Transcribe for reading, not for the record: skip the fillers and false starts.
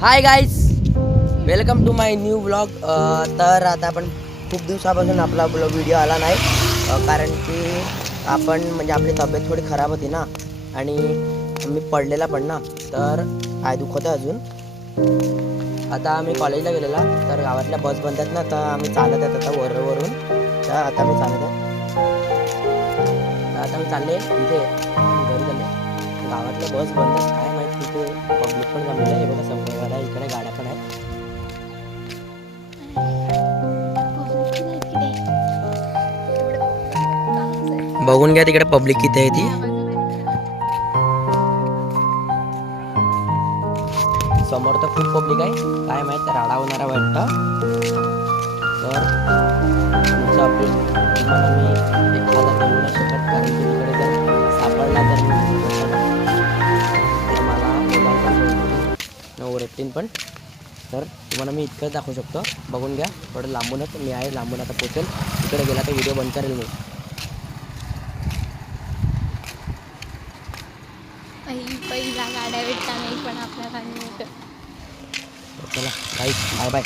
High guys, welcome to my new blog. तर आता आपण खूप दिवसापासून आपला व्हिडिओ आला नाही, कारण की आपण म्हणजे आपली तब्येत थोडी खराब होती ना, आणि मी पडलेला पण ना, तर पाय दुखत आहे अजून. आता आम्ही कॉलेजला गेलेला, तर गावातल्या बस बंद आहेत ना, तर आम्ही चालत आहेत आता वरून. तर आता मी चालत आहे, आता मी चालले इथे घरी चालले. गावातल्या बस बंद आहेत, काय माहीत तिथे पब्लिक पण जमलेलं आहे. हे बघा समोर इकडे गाड्या पण आहेत. बघून घ्या तिकडे पब्लिक किती आहे ती. समोर तर खूप पब्लिक आहे, काय माहित राडा होणारा वाटतं. तर पुढचं अपडेट तुम्हाला मी एखादा देऊ नाही शकत, कारण की तिकडे जर सापडला तर मला ओरडतीन पण. तर तुम्हाला मी इतकंच दाखवू शकतो, बघून घ्या. थोडं लांबूनच मी आहे, लांबून आता पोचेल. तिकडे गेला तर व्हिडिओ बंद करेल मी. पहिला गाड्या भेटता नाही पण आपल्याला चला बाय बाय.